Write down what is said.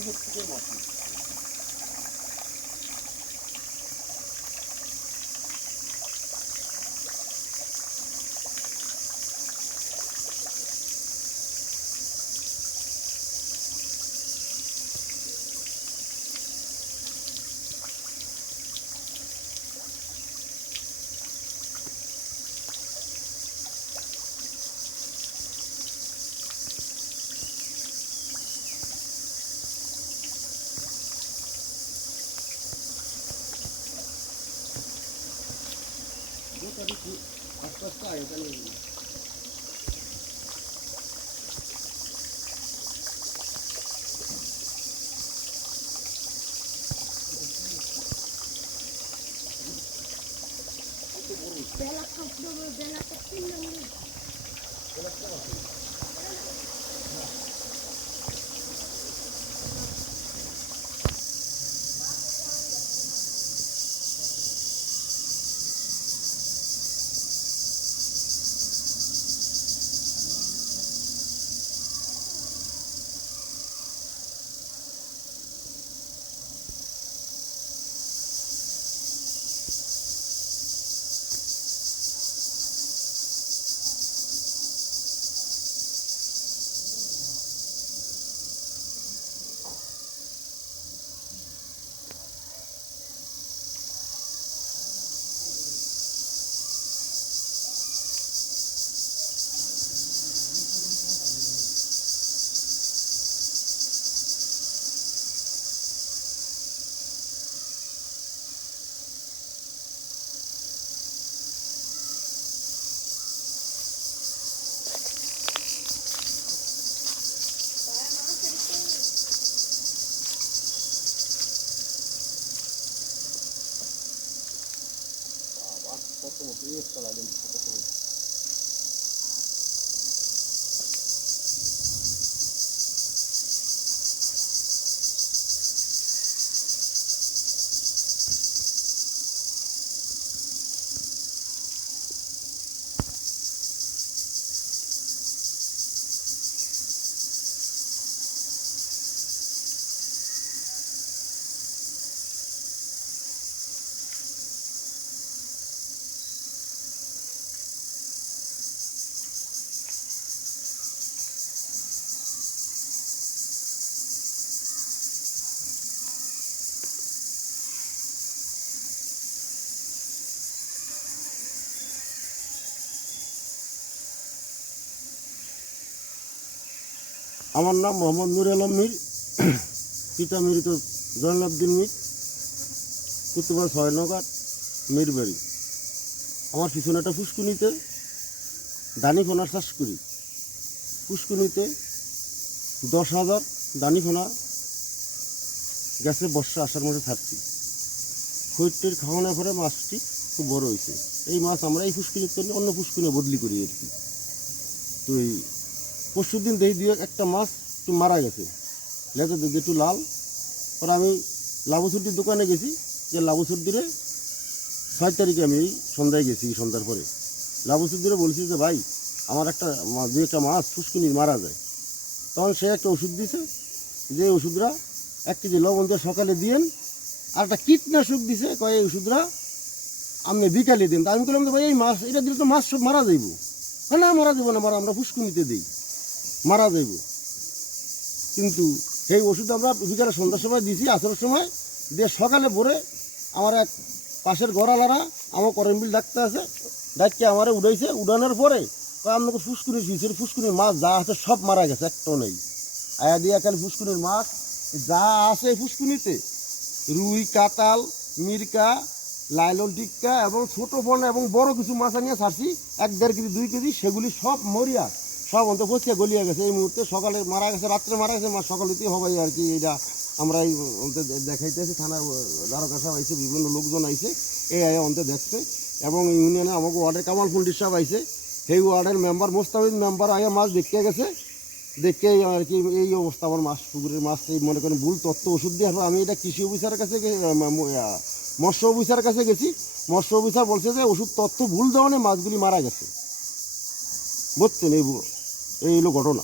이게 크게 먹었습니다. First first आयोजन आहे belak kau belak kau belak kau belak Serius. আমার নাম মোহাম্মদ নুর আলম মির। পিতা মৃত জয়ন আব্দিন মীর। কুতুবা ছয় নগর মীর আমার পিছনে একটা ফুসকুনিতে দানি ফোনা চাষ করি ফুসকুনিতে দশ হাজার দানি ফোনা গেছে, বর্ষা আসার মধ্যে থাকছি। খৈটের খাওয়ানোর পরে মাছটি খুব বড় হয়েছে। এই মাছ আমরা এই ফুসকুনির জন্য অন্য ফুসকুনে বদলি করি আর কি। তো এই পরশু দিন দেখি দিয়ে একটা মাছ একটু মারা গেছে। লেজা দিকে একটু লাল। পরে আমি লাবুসুদ্দির দোকানে গেছি, যে লাবুসুদ্দিরে ছয় তারিখে আমি এই সন্ধ্যায় গেছি সন্ধ্যার পরে। লাবুসুদ্দিরে বলছি যে, ভাই, আমার একটা দুই একটা মাছ ফুসকুনি মারা যায়। তখন সে একটা ওষুধ দিছে, যে ওষুধরা এক কেজি লবণ দিয়ে সকালে দিয়েন, আর একটা কীটনাশক দিছে, কয়, এই ওষুধরা আপনি বিকালে দিন। তা আমি বললাম যে, ভাই, এই মাছ, এটা দিলে তো মাছ সব মারা যাইব। না মারা যাব না, মারা আমরা ফুসকুনিতে দিই। মারা যাইব। কিন্তু সেই ওষুধ আমরা বিকালে সন্ধ্যার সময় দিছি আসরের সময় দিয়ে সকালে ভোরে আমার এক পাশের গড়ালারা আমার করেন্ট ডাকতে আছে ডাককে আমারে উড়াইছে উড়ানোর পরে আপনাকে ফুসকুনি শুয়েছে ফুসকুনির মাছ যা আছে সব মারা গেছে, একটাও নেই। আয়া দিয়ে একাল ফুসকুনির মাছ যা আছে ফুসকুনিতে, রুই কাতাল মিরকা, লাইলন টিক্কা এবং ছোট বন এবং বড় কিছু মাছ আনিয়ে ছাড়ছি, এক দেড় কেজি, দুই কেজি, সেগুলি সব মরিয়া। সব অন্ত পচকে গলিয়ে গেছে। এই মুহূর্তে সকালে মারা গেছে, রাত্রে মারা গেছে সকালেতেই হবে আর কি এটা আমরা এই অন্তে দেখাইতেছি, থানার দ্বারকা সাহেব আইছে, বিভিন্ন লোকজন আইসে এই আয় অন্তে দেখছে। এবং ইউনিয়নে আমাকে ওয়ার্ডের কামাল পুন্ডির সাহেব আইসে সেই ওয়ার্ডের মেম্বার, মোস্তাফিজ মেম্বার আয়া মাছ দেখতে গেছে দেখে আর কি, এই অবস্থা আমার মাছ পুকুরের মাছ, এই মনে করেন ভুল তত্ত্ব ওষুধ দিয়ে আমি এটা কৃষি অফিসারের কাছে মৎস্য অফিসারের কাছে গেছি। মৎস্য অফিসার বলছে যে, ওষুধ তত্ত্ব ভুল দেওয়ানে মাছগুলি মারা গেছে। বুঝছেন এই এই হলো ঘটনা